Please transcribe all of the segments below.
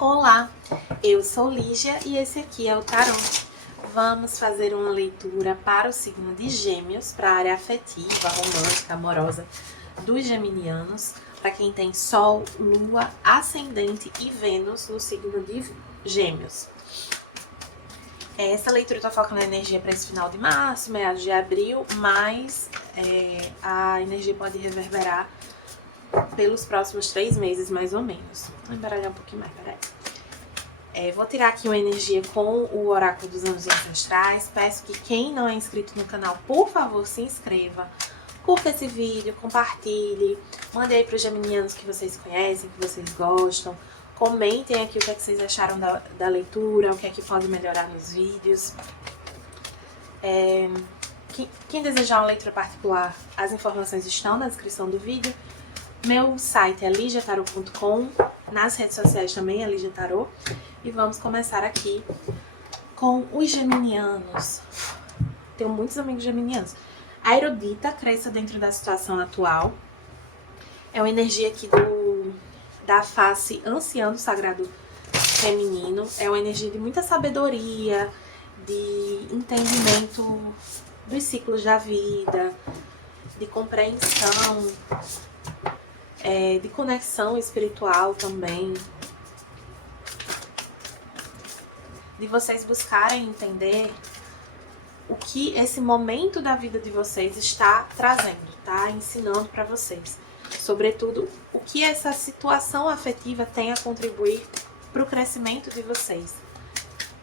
Olá, eu sou Lígia e esse aqui é o tarô. Vamos fazer uma leitura para o signo de Gêmeos, para a área afetiva, romântica, amorosa dos geminianos, para quem tem Sol, Lua, Ascendente e Vênus no signo de Gêmeos. Essa leitura está focando a energia para esse final de março, meados de abril, mas a energia pode reverberar pelos próximos 3 meses, mais ou menos. Vou embaralhar um pouquinho mais, peraí. Vou tirar aqui uma energia com o oráculo dos anjos ancestrais. Peço que quem não é inscrito no canal, por favor, se inscreva. Curta esse vídeo, compartilhe. Mande aí para os geminianos que vocês conhecem, que vocês gostam. Comentem aqui o que é que vocês acharam da leitura, o que é que pode melhorar nos vídeos. Quem desejar uma leitura particular, as informações estão na descrição do vídeo. Meu site é ligiatarot.com, nas redes sociais também é Lígia Tarot. E vamos começar aqui com os geminianos. Tenho muitos amigos geminianos. A erudita cresça dentro da situação atual. É uma energia aqui da face anciã do sagrado feminino. É uma energia de muita sabedoria, de entendimento dos ciclos da vida, de compreensão, de conexão espiritual também. De vocês buscarem entender o que esse momento da vida de vocês está trazendo, tá? Ensinando para vocês. Sobretudo, o que essa situação afetiva tem a contribuir para o crescimento de vocês,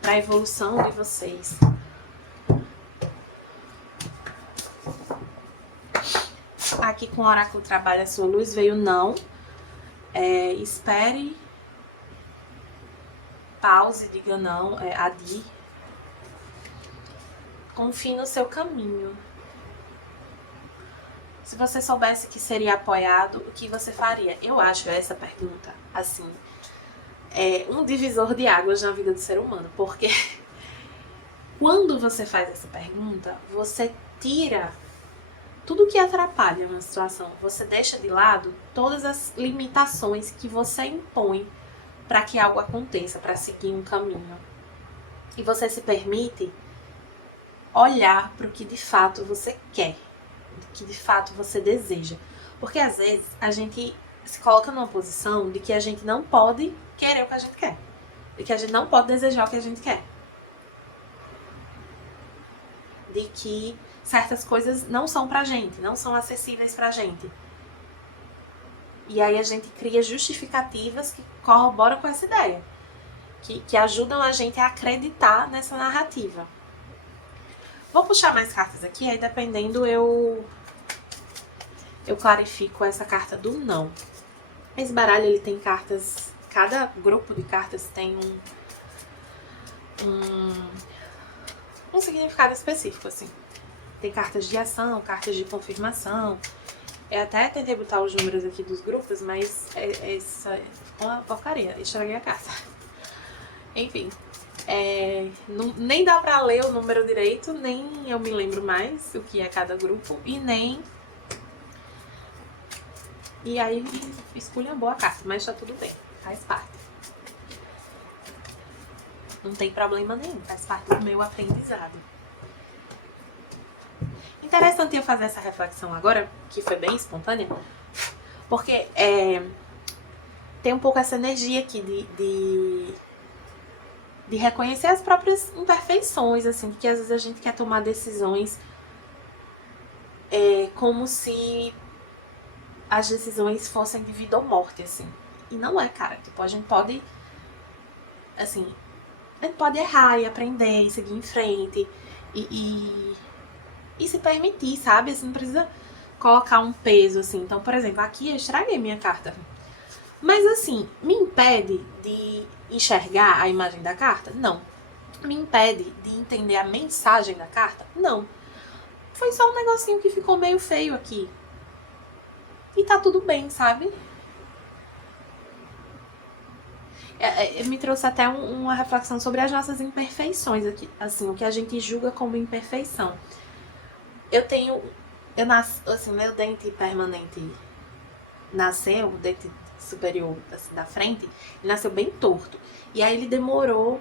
para a evolução de vocês. Aqui com o oráculo Trabalha a Sua Luz veio não. Espere. Pause, diga não, adie. Confie no seu caminho. Se você soubesse que seria apoiado, o que você faria? Eu acho essa pergunta, assim, um divisor de águas na vida do ser humano, porque quando você faz essa pergunta, você tira tudo que atrapalha uma situação, você deixa de lado todas as limitações que você impõe para que algo aconteça, para seguir um caminho. E você se permite olhar para o que de fato você quer, o que de fato você deseja. Porque às vezes a gente se coloca numa posição de que a gente não pode querer o que a gente quer, de que a gente não pode desejar o que a gente quer, de que certas coisas não são pra gente, não são acessíveis pra gente. E aí a gente cria justificativas que corroboram com essa ideia, que ajudam a gente a acreditar nessa narrativa. Vou puxar mais cartas aqui, aí dependendo eu clarifico essa carta do não. Esse baralho ele tem cartas, cada grupo de cartas tem um significado específico, assim. Tem cartas de ação, cartas de confirmação. Eu até tentei botar os números aqui dos grupos, mas essa é uma porcaria. Estraguei a carta. Enfim, nem dá pra ler o número direito, nem eu me lembro mais o que é cada grupo, e aí esculhambou a carta, mas tá tudo bem, faz parte. Não tem problema nenhum, faz parte do meu aprendizado. Interessante eu fazer essa reflexão agora, que foi bem espontânea, porque tem um pouco essa energia aqui de reconhecer as próprias imperfeições, assim, porque às vezes a gente quer tomar decisões como se as decisões fossem de vida ou morte, assim. E não é, cara. Tipo, a gente pode, assim, errar e aprender e seguir em frente e se permitir, sabe? Você não precisa colocar um peso, assim. Então, por exemplo, aqui eu estraguei minha carta. Mas, assim, me impede de enxergar a imagem da carta? Não. Me impede de entender a mensagem da carta? Não. Foi só um negocinho que ficou meio feio aqui. E tá tudo bem, sabe? Me trouxe até uma reflexão sobre as nossas imperfeições aqui. Assim, o que a gente julga como imperfeição. Eu nasci, assim, meu dente permanente nasceu, o dente superior, assim, da frente, ele nasceu bem torto. E aí ele demorou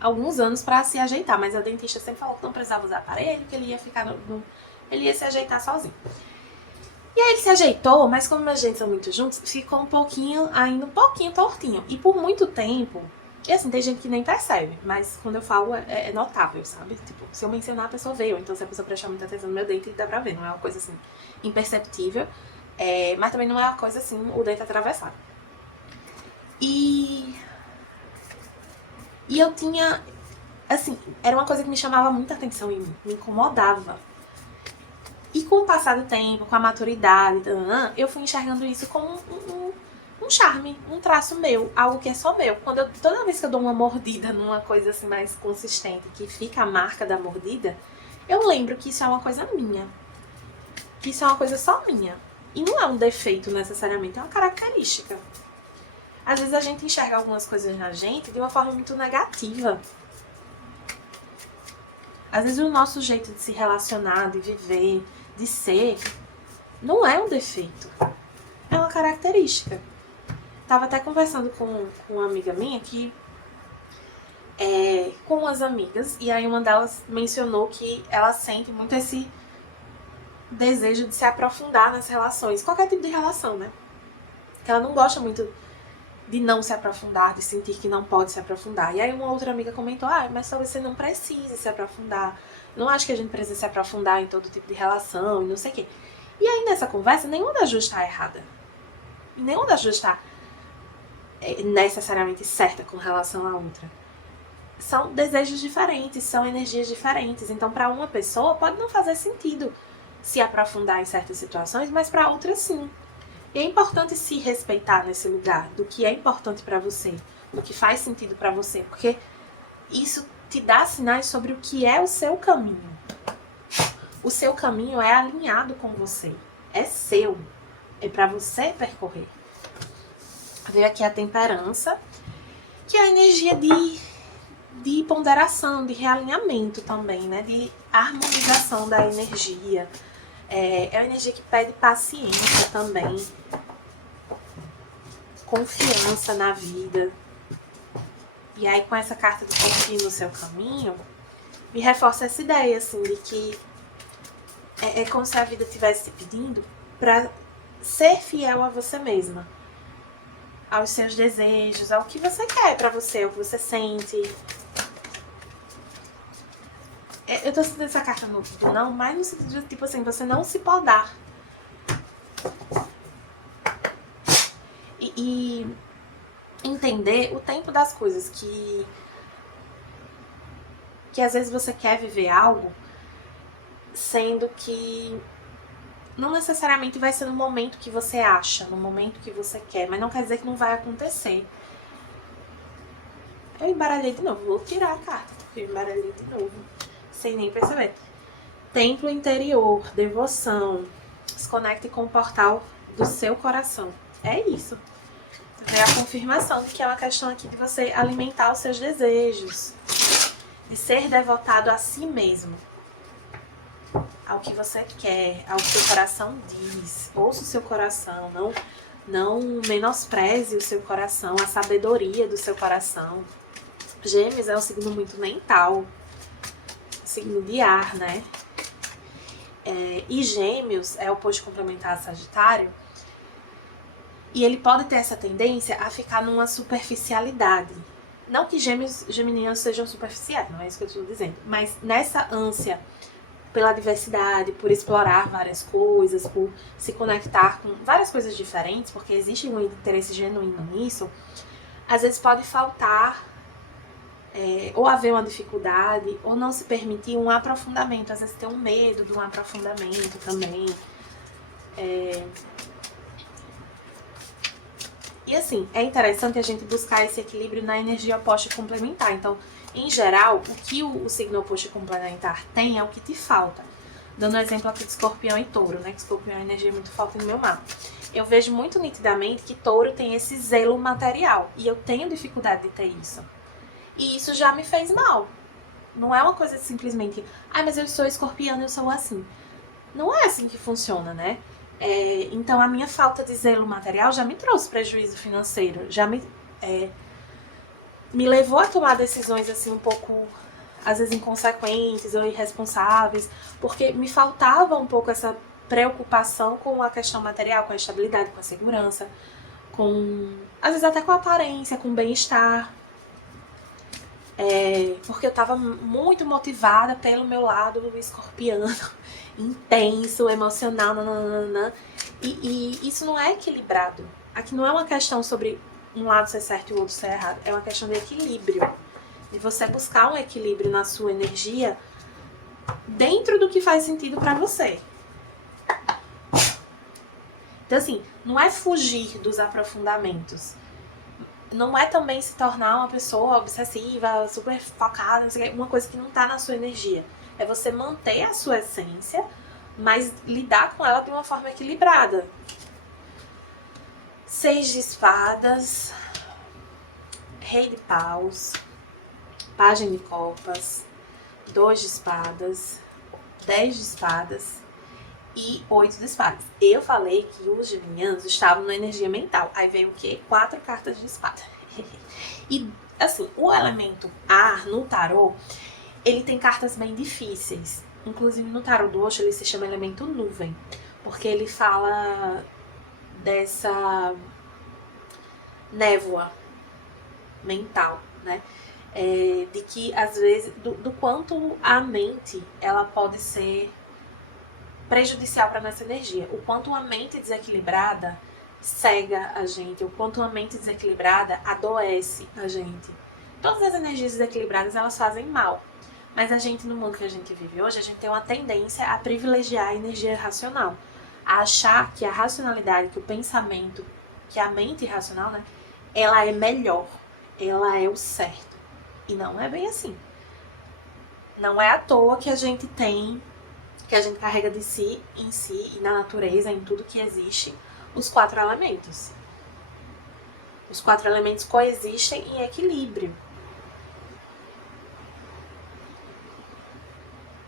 alguns anos pra se ajeitar, mas a dentista sempre falou que não precisava usar aparelho, que ele ia ficar ele ia se ajeitar sozinho. E aí ele se ajeitou, mas como meus dentes são muito juntos, ficou ainda um pouquinho tortinho. E por muito tempo, e assim, tem gente que nem percebe, mas quando eu falo é notável, sabe? Tipo, se eu mencionar, a pessoa vê, ou então se a pessoa prestar muita atenção no meu dente, dá pra ver, não é uma coisa assim imperceptível, mas também não é uma coisa assim, o dente atravessado. E eu tinha, assim, era uma coisa que me chamava muita atenção em mim, me incomodava. E com o passar do tempo, com a maturidade, eu fui enxergando isso como um charme, um traço meu, algo que é só meu. Toda vez que eu dou uma mordida numa coisa assim mais consistente, que fica a marca da mordida, eu lembro que isso é uma coisa minha. Que isso é uma coisa só minha. E não é um defeito necessariamente, é uma característica. Às vezes a gente enxerga algumas coisas na gente de uma forma muito negativa. Às vezes o nosso jeito de se relacionar, de viver, de ser, não é um defeito. É uma característica. Tava até conversando com uma amiga minha que com umas amigas, e aí uma delas mencionou que ela sente muito esse desejo de se aprofundar nas relações, qualquer tipo de relação, né? Que ela não gosta muito de não se aprofundar, de sentir que não pode se aprofundar. E aí uma outra amiga comentou, mas talvez você não precise se aprofundar. Não acho que a gente precisa se aprofundar em todo tipo de relação e não sei o quê. E aí nessa conversa, nenhuma das duas está errada. E nenhuma das duas está necessariamente certa com relação à outra. São desejos diferentes, são energias diferentes. Então para uma pessoa pode não fazer sentido se aprofundar em certas situações, mas para outra sim. E é importante se respeitar nesse lugar do que é importante para você, do que faz sentido para você, porque isso te dá sinais sobre o que é o seu caminho. O seu caminho é alinhado com você, é seu, é para você percorrer. Veio aqui a temperança, que é a energia de ponderação, de realinhamento também, né? De harmonização da energia. É uma energia que pede paciência também, confiança na vida. E aí com essa carta de confie no seu caminho, me reforça essa ideia, assim, de que é como se a vida estivesse te pedindo para ser fiel a você mesma, aos seus desejos, ao que você quer pra você, ao que você sente. Eu tô sentindo essa carta no não, mas no sentido de, tipo assim, você não se podar. E entender o tempo das coisas, que às vezes você quer viver algo, sendo que não necessariamente vai ser no momento que você acha, no momento que você quer, mas não quer dizer que não vai acontecer. Eu embaralhei de novo, vou tirar a carta, porque eu embaralhei de novo, sem nem perceber. Templo interior, devoção, se conecte com o portal do seu coração. É isso. É a confirmação de que é uma questão aqui de você alimentar os seus desejos, de ser devotado a si mesmo, ao que você quer, ao que seu coração diz. Ouça o seu coração, não menospreze o seu coração, a sabedoria do seu coração. Gêmeos é um signo muito mental, signo de ar, né? E Gêmeos é o oposto complementar a Sagitário, e ele pode ter essa tendência a ficar numa superficialidade. Não que geminianos sejam superficiais, não é isso que eu estou dizendo, mas nessa ânsia pela diversidade, por explorar várias coisas, por se conectar com várias coisas diferentes, porque existe um interesse genuíno nisso, às vezes pode faltar ou haver uma dificuldade, ou não se permitir um aprofundamento. Às vezes tem um medo de um aprofundamento também. E assim, é interessante a gente buscar esse equilíbrio na energia oposta e complementar. Então, em geral, o que o signo oposto e complementar tem é o que te falta. Dando um exemplo aqui de Escorpião e Touro, né? Que Escorpião é uma energia muito forte no meu mapa. Eu vejo muito nitidamente que Touro tem esse zelo material. E eu tenho dificuldade de ter isso. E isso já me fez mal. Não é uma coisa simplesmente, mas eu sou escorpiana, eu sou assim. Não é assim que funciona, né? Então a minha falta de zelo material já me trouxe prejuízo financeiro, já me me levou a tomar decisões assim um pouco, às vezes, inconsequentes ou irresponsáveis, porque me faltava um pouco essa preocupação com a questão material, com a estabilidade, com a segurança, com, às vezes, até com a aparência, com o bem-estar. Porque eu estava muito motivada pelo meu lado escorpiano, intenso, emocional, nananana, e isso não é equilibrado. Aqui não é uma questão sobre um lado ser certo e o outro ser errado, é uma questão de equilíbrio, de você buscar um equilíbrio na sua energia dentro do que faz sentido pra você. Então assim, não é fugir dos aprofundamentos, não é também se tornar uma pessoa obsessiva, super focada, não sei o que, uma coisa que não tá na sua energia. É você manter a sua essência, mas lidar com ela de uma forma equilibrada. 6 de espadas, rei de paus, pajem de copas, 2 de espadas, 10 de espadas e 8 de espadas. Eu falei que os geminianos estavam na energia mental. Aí veio o quê? 4 cartas de espada. E, assim, o elemento ar no tarô, ele tem cartas bem difíceis. Inclusive, no tarô do Osho, ele se chama elemento nuvem. Porque ele fala dessa névoa mental, né? De que, às vezes, do quanto a mente, ela pode ser prejudicial para nossa energia. O quanto uma mente desequilibrada cega a gente, o quanto uma mente desequilibrada adoece a gente. Todas as energias desequilibradas, elas fazem mal. Mas a gente, no mundo que a gente vive hoje, a gente tem uma tendência a privilegiar a energia racional. A achar que a racionalidade, que o pensamento, que a mente racional, né, ela é melhor, ela é o certo. E não é bem assim. Não é à toa que a gente tem, que a gente carrega de si, em si e na natureza, em tudo que existe, os 4 elementos. Os 4 elementos coexistem em equilíbrio.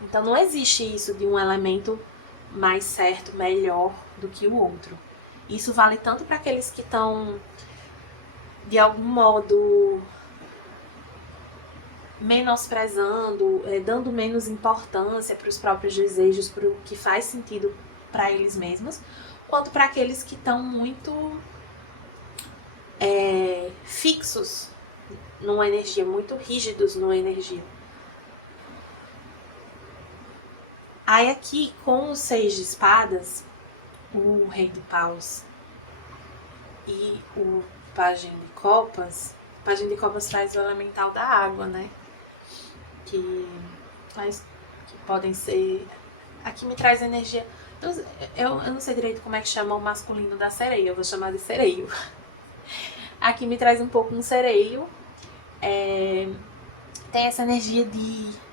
Então não existe isso de um elemento mais certo, melhor do que o outro. Isso vale tanto para aqueles que estão, de algum modo, menosprezando, dando menos importância para os próprios desejos, para o que faz sentido para eles mesmos, quanto para aqueles que estão muito fixos numa energia, muito rígidos numa energia. Aí aqui, com os 6 de espadas, o rei de paus e o pajem de copas, o pajem de copas traz o elemental da água, né? Que podem ser... Aqui me traz energia... Eu não sei direito como é que chama o masculino da sereia, eu vou chamar de sereio. Aqui me traz um pouco um sereio. Tem essa energia de...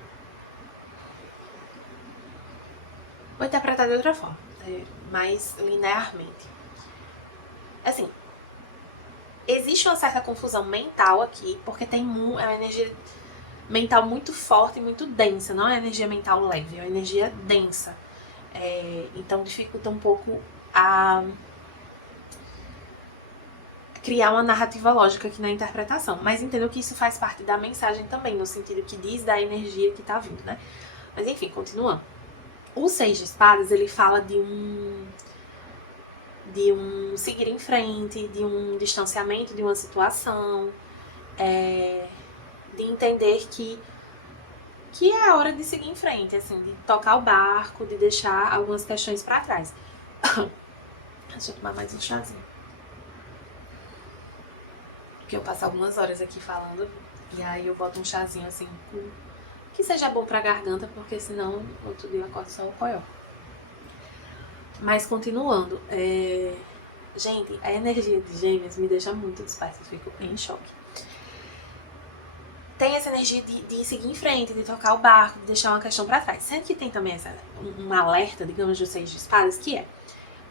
Vou interpretar de outra forma, mais linearmente. Assim, existe uma certa confusão mental aqui, porque tem uma energia mental muito forte e muito densa. Não é uma energia mental leve, é uma energia densa. Então dificulta um pouco a criar uma narrativa lógica aqui na interpretação. Mas entendo que isso faz parte da mensagem também, no sentido que diz da energia que tá vindo, né? Mas enfim, continuando. O 6 de espadas, ele fala de um seguir em frente, de um distanciamento de uma situação, de entender que é a hora de seguir em frente, assim, de tocar o barco, de deixar algumas questões pra trás. Deixa eu tomar mais um chazinho. Porque eu passo algumas horas aqui falando, e aí eu boto um chazinho assim, que seja bom pra garganta, porque senão outro dia eu acordo só o coió. Mas continuando, gente, a energia de Gêmeos me deixa muito dispersa, eu fico em choque. Tem essa energia de seguir em frente, de tocar o barco, de deixar uma questão pra trás. Sendo que tem também um alerta, digamos, do 6 de espadas, que é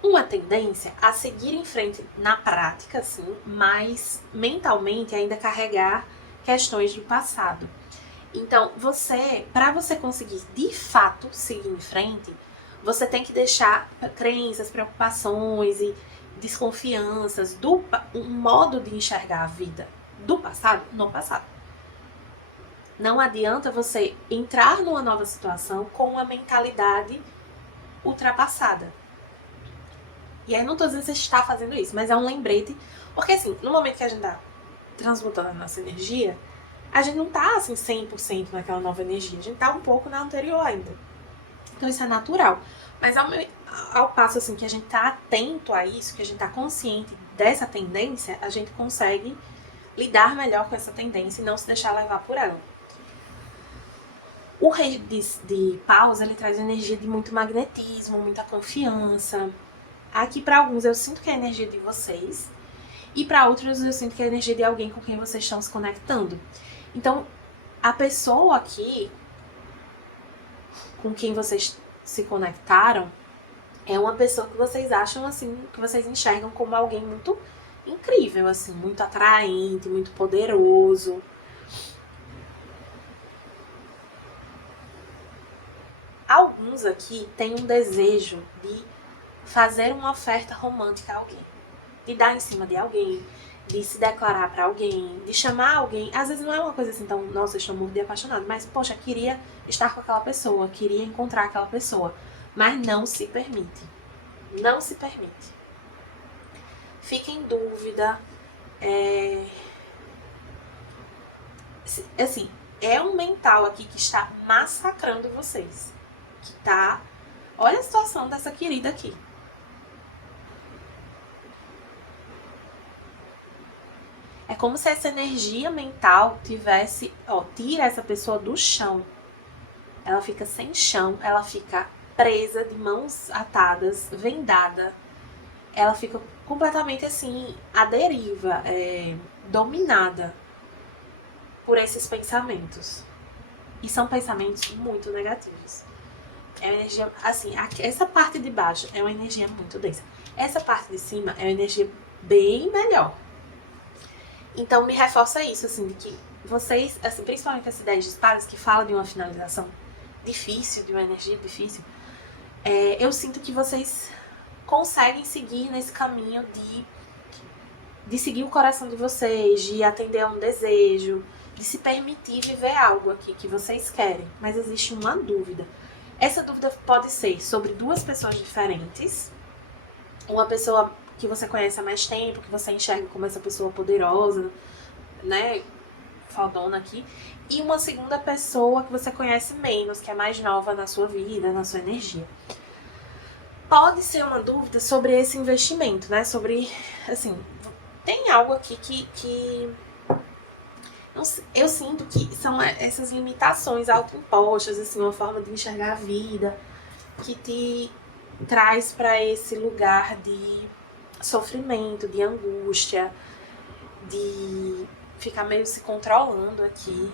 uma tendência a seguir em frente na prática, sim, mas mentalmente ainda carregar questões do passado. Então, para você conseguir de fato seguir em frente, você tem que deixar crenças, preocupações e desconfianças um modo de enxergar a vida, do passado no passado. Não adianta você entrar numa nova situação com uma mentalidade ultrapassada. E aí não tô dizendo que você está fazendo isso, mas é um lembrete. Porque assim, no momento que a gente tá transmutando a nossa energia, a gente não tá assim 100% naquela nova energia. A gente tá um pouco na anterior ainda. Então isso é natural. Mas ao passo assim que a gente tá atento a isso, que a gente tá consciente dessa tendência, a gente consegue lidar melhor com essa tendência e não se deixar levar por ela. O rei de paus, ele traz energia de muito magnetismo, muita confiança. Aqui para alguns eu sinto que é a energia de vocês, e para outros eu sinto que é a energia de alguém com quem vocês estão se conectando. Então, a pessoa aqui com quem vocês se conectaram é uma pessoa que vocês acham assim, que vocês enxergam como alguém muito incrível, assim, muito atraente, muito poderoso. Alguns aqui têm um desejo de fazer uma oferta romântica a alguém, de dar em cima de alguém, de se declarar pra alguém, de chamar alguém. Às vezes não é uma coisa assim tão, nossa, eu estou muito apaixonado, mas, poxa, queria estar com aquela pessoa, queria encontrar aquela pessoa, mas não se permite. Não se permite. Fica em dúvida. Assim, é um mental aqui que está massacrando vocês. Que tá... Olha a situação dessa querida aqui. É como se essa energia mental tivesse... Ó, tira essa pessoa do chão. Ela fica sem chão, ela fica presa, de mãos atadas, vendada. Ela fica completamente assim, à deriva, dominada por esses pensamentos. E são pensamentos muito negativos. É uma energia, assim, essa parte de baixo é uma energia muito densa. Essa parte de cima é uma energia bem melhor. Então me reforça isso, assim, de que vocês, assim, principalmente essa ideia de espadas que fala de uma finalização difícil, de uma energia difícil, eu sinto que vocês conseguem seguir nesse caminho de seguir o coração de vocês, de atender a um desejo, de se permitir viver algo aqui que vocês querem. Mas existe uma dúvida. Essa dúvida pode ser sobre duas pessoas diferentes. Uma pessoa que você conhece há mais tempo, que você enxerga como essa pessoa poderosa, né, fodona aqui. E uma segunda pessoa que você conhece menos, que é mais nova na sua vida, na sua energia. Pode ser uma dúvida sobre esse investimento, né? Sobre, assim, tem algo aqui que eu sinto que são essas limitações autoimpostas, assim, uma forma de enxergar a vida que te traz para esse lugar de sofrimento, de angústia, de ficar meio se controlando aqui.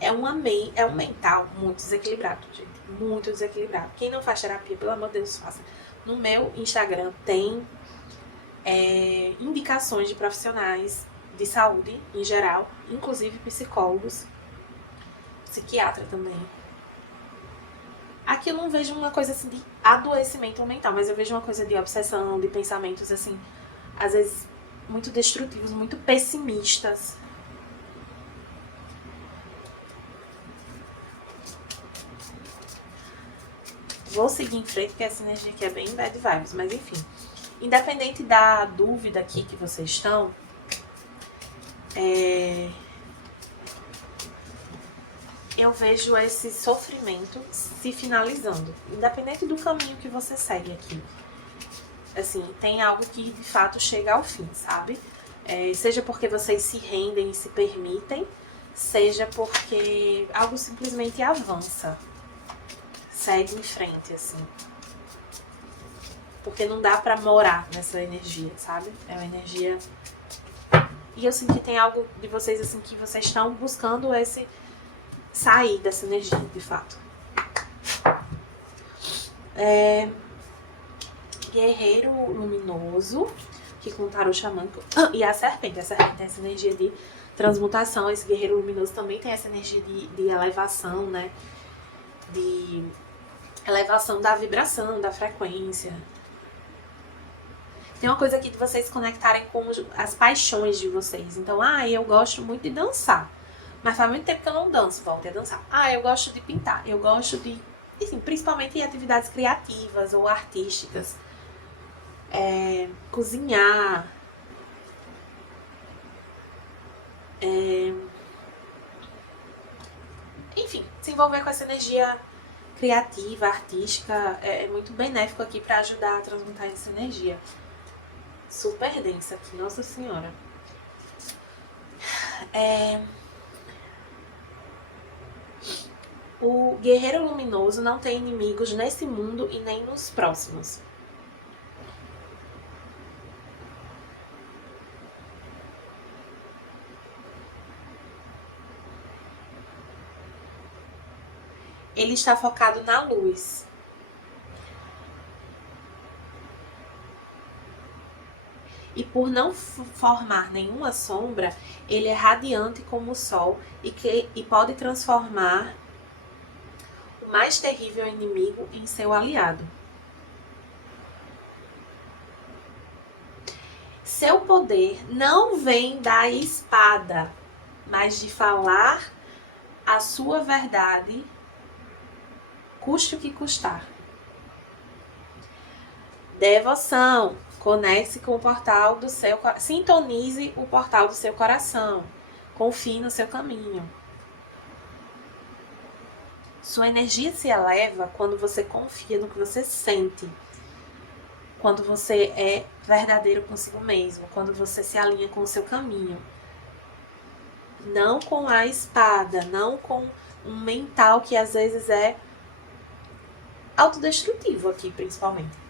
É um mental muito desequilibrado, gente. Muito desequilibrado. Quem não faz terapia, pelo amor de Deus, faça. No meu Instagram tem indicações de profissionais de saúde em geral, inclusive psicólogos, psiquiatra também. Aqui eu não vejo uma coisa assim de adoecimento mental, mas eu vejo uma coisa de obsessão, de pensamentos assim, às vezes muito destrutivos, muito pessimistas. Vou seguir em frente, porque essa energia aqui é bem bad vibes, mas enfim. Independente da dúvida aqui que vocês estão, eu vejo esse sofrimento se finalizando. Independente do caminho que você segue aqui. Assim, tem algo que de fato chega ao fim, sabe? Seja porque vocês se rendem e se permitem, seja porque algo simplesmente avança. Segue em frente, assim. Porque não dá pra morar nessa energia, sabe? É uma energia... E eu sinto que tem algo de vocês, assim, que vocês estão buscando sair dessa energia, de fato. Guerreiro luminoso, que com o tarô xamânico. E a serpente. A serpente tem essa energia de transmutação. Esse guerreiro luminoso também tem essa energia de elevação, né? De elevação da vibração, da frequência. Tem uma coisa aqui de vocês conectarem com as paixões de vocês. Então, eu gosto muito de dançar. Mas faz muito tempo que eu não danço, volte a dançar. Eu gosto de pintar. Eu gosto de, assim, principalmente em atividades criativas ou artísticas. Cozinhar. Enfim, se envolver com essa energia criativa, artística, é muito benéfico aqui para ajudar a transmutar essa energia. Super densa aqui, Nossa Senhora. O guerreiro luminoso não tem inimigos nesse mundo e nem nos próximos. Ele está focado na luz. E por não formar nenhuma sombra, ele é radiante como o sol e pode transformar o mais terrível inimigo em seu aliado. Seu poder não vem da espada, mas de falar a sua verdade, custe o que custar. Devoção. Conecte-se com o portal do seu coração. Sintonize o portal do seu coração. Confie no seu caminho. Sua energia se eleva quando você confia no que você sente. Quando você é verdadeiro consigo mesmo. Quando você se alinha com o seu caminho. Não com a espada. Não com um mental que às vezes é autodestrutivo aqui, principalmente.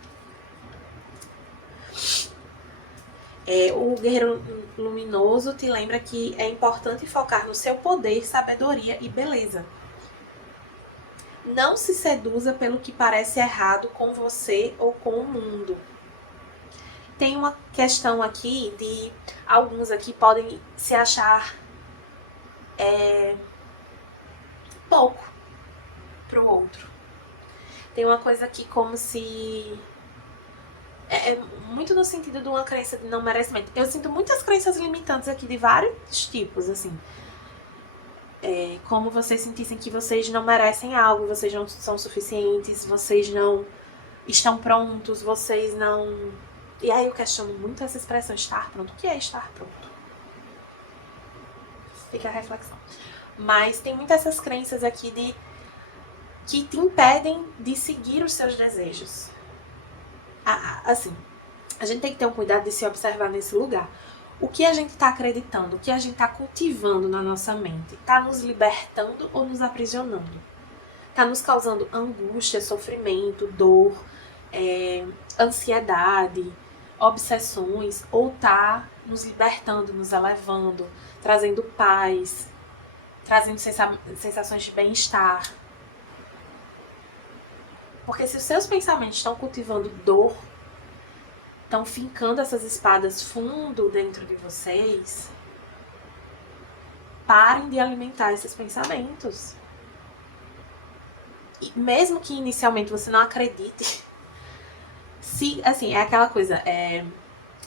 O guerreiro luminoso te lembra que é importante focar no seu poder, sabedoria e beleza. Não se seduza pelo que parece errado com você ou com o mundo. Tem uma questão aqui de alguns aqui podem se achar pouco pro outro. Tem uma coisa aqui como se... É muito no sentido de uma crença de não merecimento. Eu sinto muitas crenças limitantes aqui de vários tipos, assim. Como vocês sentissem que vocês não merecem algo, vocês não são suficientes, vocês não estão prontos, vocês não... E aí eu questiono muito essa expressão, estar pronto. O que é estar pronto? Fica a reflexão. Mas tem muitas essas crenças aqui que te impedem de seguir os seus desejos. Assim, a gente tem que ter um cuidado de se observar nesse lugar. O que a gente está acreditando, o que a gente está cultivando na nossa mente, está nos libertando ou nos aprisionando? Está nos causando angústia, sofrimento, dor, ansiedade, obsessões, ou está nos libertando, nos elevando, trazendo paz, trazendo sensações de bem-estar? Porque se os seus pensamentos estão cultivando dor, estão fincando essas espadas fundo dentro de vocês, parem de alimentar esses pensamentos. E mesmo que inicialmente você não acredite, assim, é aquela coisa,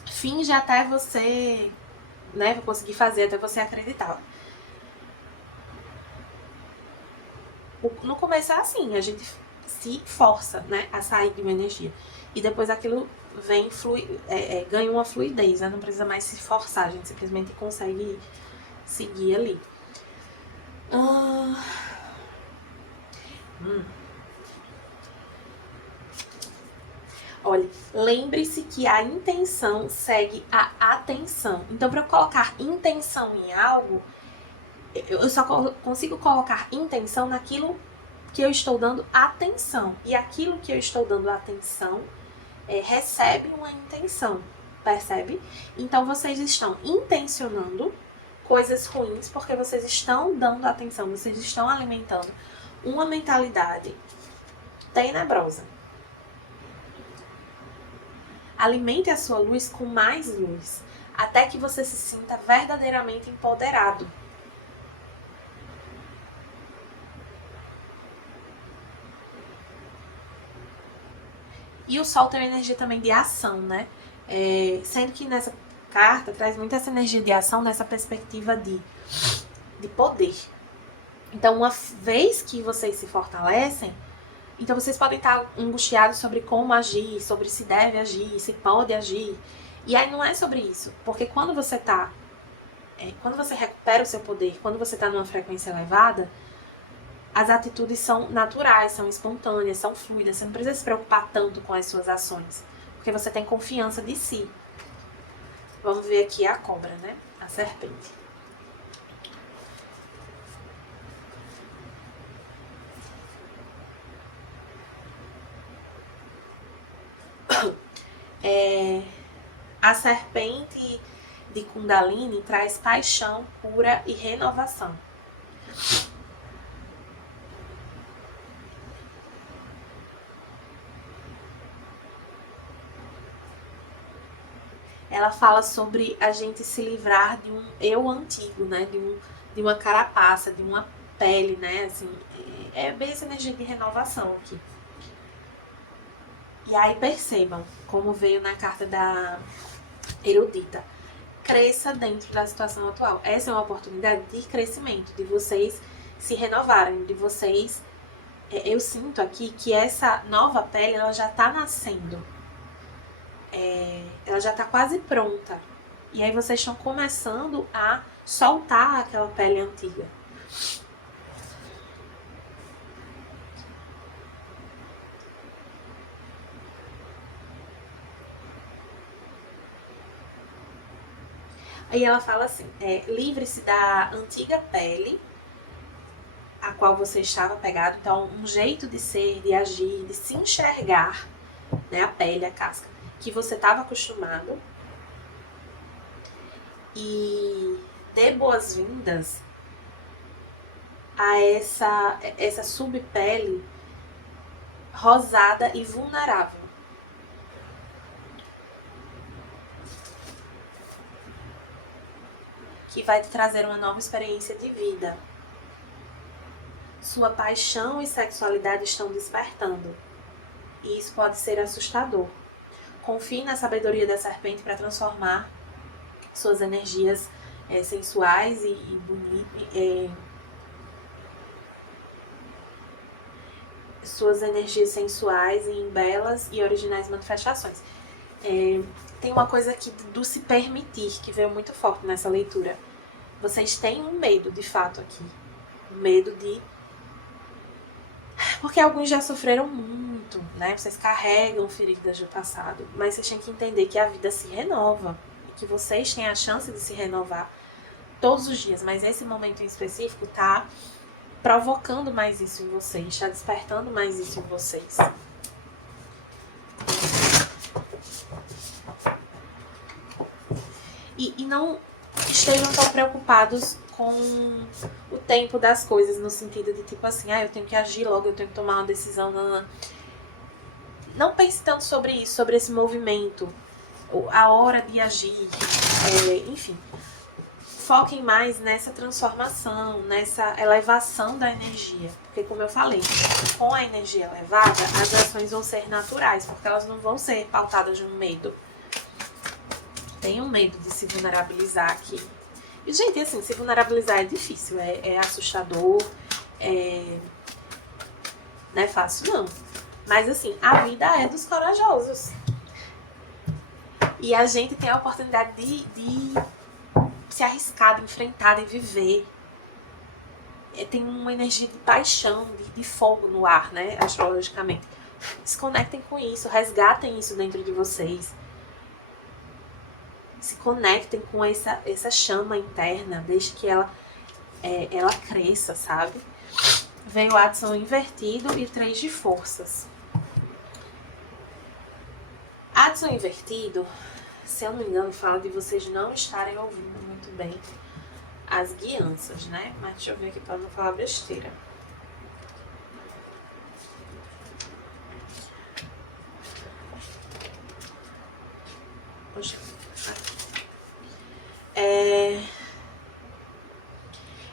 finge até você, né, conseguir fazer, até você acreditar. No começo é assim, a gente se força, né, a sair de uma energia. E depois aquilo vem, ganha uma fluidez, né? Não precisa mais se forçar, a gente simplesmente consegue seguir ali. Olha, lembre-se que a intenção segue a atenção. Então, para eu colocar intenção em algo, eu só consigo colocar intenção naquilo que eu estou dando atenção. E aquilo que eu estou dando atenção recebe uma intenção, percebe? Então, vocês estão intencionando coisas ruins porque vocês estão dando atenção, vocês estão alimentando uma mentalidade tenebrosa. Alimente a sua luz com mais luz, até que você se sinta verdadeiramente empoderado. E o sol tem uma energia também de ação, né? Sendo que nessa carta traz muito essa energia de ação, nessa perspectiva de poder. Então, uma vez que vocês se fortalecem, então vocês podem estar angustiados sobre como agir, sobre se deve agir, se pode agir. E aí não é sobre isso, porque quando você recupera o seu poder, quando você está numa frequência elevada, as atitudes são naturais, são espontâneas, são fluidas. Você não precisa se preocupar tanto com as suas ações, porque você tem confiança de si. Vamos ver aqui a cobra, né? A serpente. A serpente de Kundalini traz paixão, cura e renovação. Ela fala sobre a gente se livrar de um eu antigo, né? De uma carapaça, de uma pele, né? Assim, é bem essa energia de renovação aqui. E aí percebam como veio na carta da erudita. Cresça dentro da situação atual. Essa é uma oportunidade de crescimento, de vocês se renovarem, de vocês... Eu sinto aqui que essa nova pele, ela já tá nascendo. Ela já tá quase pronta. E aí vocês estão começando a soltar aquela pele antiga. Aí ela fala assim, livre-se da antiga pele a qual você estava pegado. Então, um jeito de ser, de agir, de se enxergar, né, a pele, a casca, que você estava acostumado. E dê boas-vindas a essa subpele rosada e vulnerável. Que vai te trazer uma nova experiência de vida. Sua paixão e sexualidade estão despertando. E isso pode ser assustador. Confie na sabedoria da serpente para transformar suas energias sensuais e bonitas. Suas energias sensuais em belas e originais manifestações. Tem uma coisa aqui do se permitir, que veio muito forte nessa leitura. Vocês têm um medo, de fato, aqui. Um medo de... Porque alguns já sofreram muito, né? Vocês carregam feridas do passado. Mas vocês têm que entender que a vida se renova. E que vocês têm a chance de se renovar todos os dias. Mas esse momento em específico tá provocando mais isso em vocês. Está despertando mais isso em vocês. E não estejam tão preocupados com o tempo das coisas, no sentido de tipo assim, eu tenho que agir logo, eu tenho que tomar uma decisão. Não pense tanto sobre isso, sobre esse movimento, a hora de agir, enfim. Foquem mais nessa transformação, nessa elevação da energia. Porque, como eu falei, com a energia elevada, as ações vão ser naturais, porque elas não vão ser pautadas de um medo. Tenham medo de se vulnerabilizar aqui. E, gente, assim, se vulnerabilizar é difícil, é assustador, não é fácil, não. Mas, assim, a vida é dos corajosos. E a gente tem a oportunidade de se arriscar, de enfrentar, de viver. Tem uma energia de paixão, de fogo no ar, né, astrologicamente. Se conectem com isso, resgatem isso dentro de vocês. Se conectem com essa chama interna, desde que ela cresça, sabe? Veio o Adson invertido e 3 de forças. Adson invertido, se eu não me engano, fala de vocês não estarem ouvindo muito bem as guianças, né? Mas deixa eu ver aqui para não falar besteira. Poxa.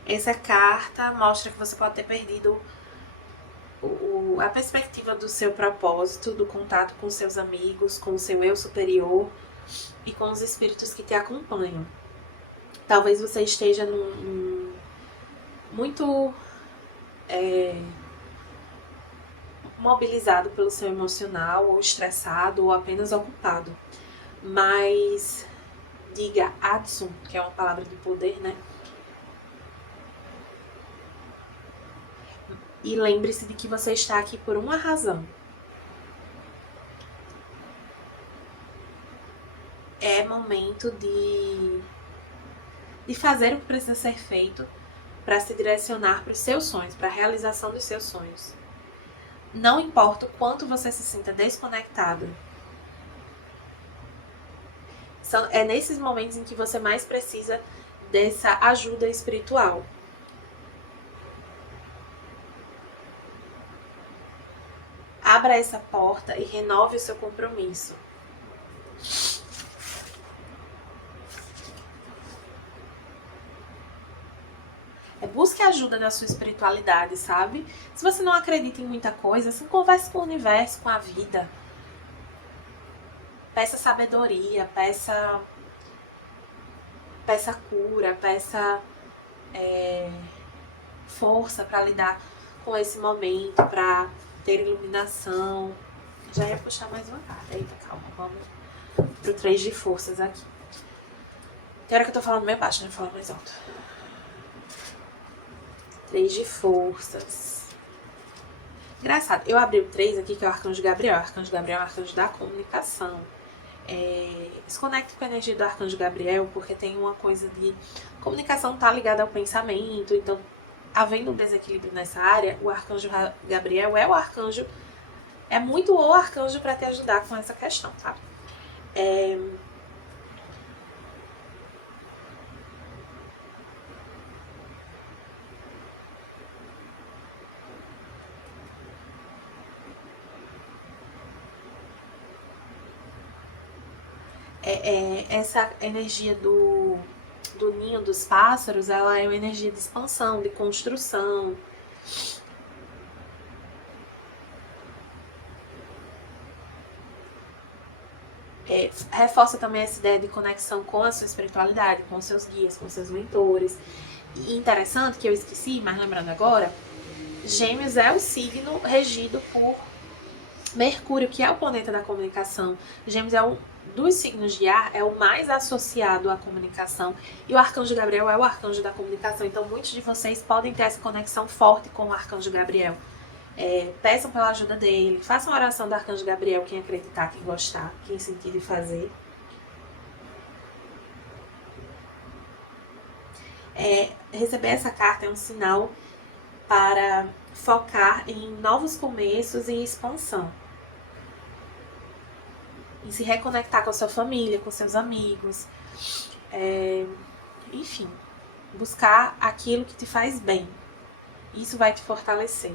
Essa carta mostra que você pode ter perdido a perspectiva do seu propósito, do contato com seus amigos, com o seu eu superior, e com os espíritos que te acompanham. Talvez você esteja muito mobilizado pelo seu emocional, ou estressado, ou apenas ocupado. Mas diga Atsun, que é uma palavra de poder, né? E lembre-se de que você está aqui por uma razão. É momento de fazer o que precisa ser feito para se direcionar para os seus sonhos, para a realização dos seus sonhos. Não importa o quanto você se sinta desconectado. É nesses momentos em que você mais precisa dessa ajuda espiritual. Abra essa porta e renove o seu compromisso. Busque a ajuda da sua espiritualidade, sabe? Se você não acredita em muita coisa, assim, converse com o universo, com a vida. Peça sabedoria, peça cura, peça força para lidar com esse momento, para ter iluminação. Já ia puxar mais uma carta. Eita, calma, vamos pro 3 de forças aqui. Tem hora que eu tô falando meio baixo, né? Vou falar mais alto. 3 de forças. Engraçado, eu abri o 3 aqui, que é o Arcanjo Gabriel. O Arcanjo Gabriel é o arcanjo da comunicação. Se conecte com a energia do Arcanjo Gabriel, porque tem uma coisa de comunicação tá ligada ao pensamento. Então, havendo um desequilíbrio nessa área, o Arcanjo Gabriel é o arcanjo, é muito o arcanjo para te ajudar com essa questão, tá? Essa energia do ninho dos pássaros, ela é uma energia de expansão, de construção. Reforça também essa ideia de conexão com a sua espiritualidade, com os seus guias, com os seus mentores. E interessante, que eu esqueci, mas lembrando agora, Gêmeos é o signo regido por Mercúrio, que é o planeta da comunicação. Gêmeos é um dos signos de ar, é o mais associado à comunicação. E o Arcanjo Gabriel é o arcanjo da comunicação. Então, muitos de vocês podem ter essa conexão forte com o Arcanjo Gabriel. Peçam pela ajuda dele. Façam a oração do Arcanjo Gabriel, quem acreditar, quem gostar, quem sentir de fazer. Receber essa carta é um sinal para focar em novos começos e expansão. Em se reconectar com a sua família, com seus amigos. Enfim, buscar aquilo que te faz bem. Isso vai te fortalecer.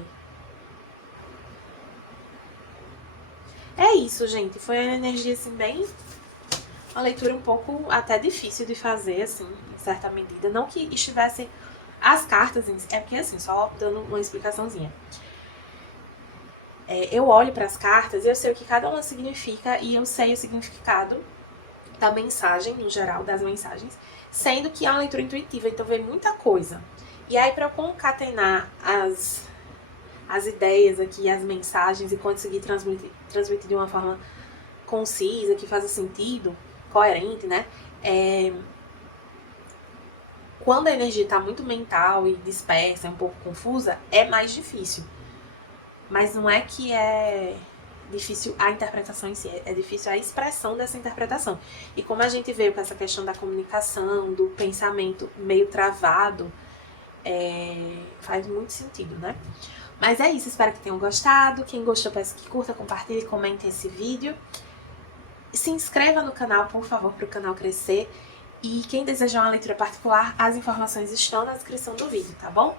É isso, gente. Foi uma energia, assim, bem... Uma leitura um pouco até difícil de fazer, assim, em certa medida. Não que estivesse... As cartas, é porque, assim, só dando uma explicaçãozinha. Eu olho para as cartas e eu sei o que cada uma significa e eu sei o significado da mensagem, no geral, das mensagens, sendo que é uma leitura intuitiva, então vem muita coisa. E aí, para eu concatenar as ideias aqui, as mensagens, e conseguir transmitir de uma forma concisa, que faça sentido, coerente, né? Quando a energia está muito mental e dispersa, um pouco confusa, é mais difícil. Mas não é que é difícil a interpretação em si, é difícil a expressão dessa interpretação. E como a gente veio com essa questão da comunicação, do pensamento meio travado, faz muito sentido, né? Mas é isso, espero que tenham gostado. Quem gostou, peço que curta, compartilhe, comente esse vídeo. Se inscreva no canal, por favor, para o canal crescer. E quem desejar uma leitura particular, as informações estão na descrição do vídeo, tá bom?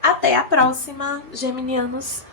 Até a próxima, geminianos!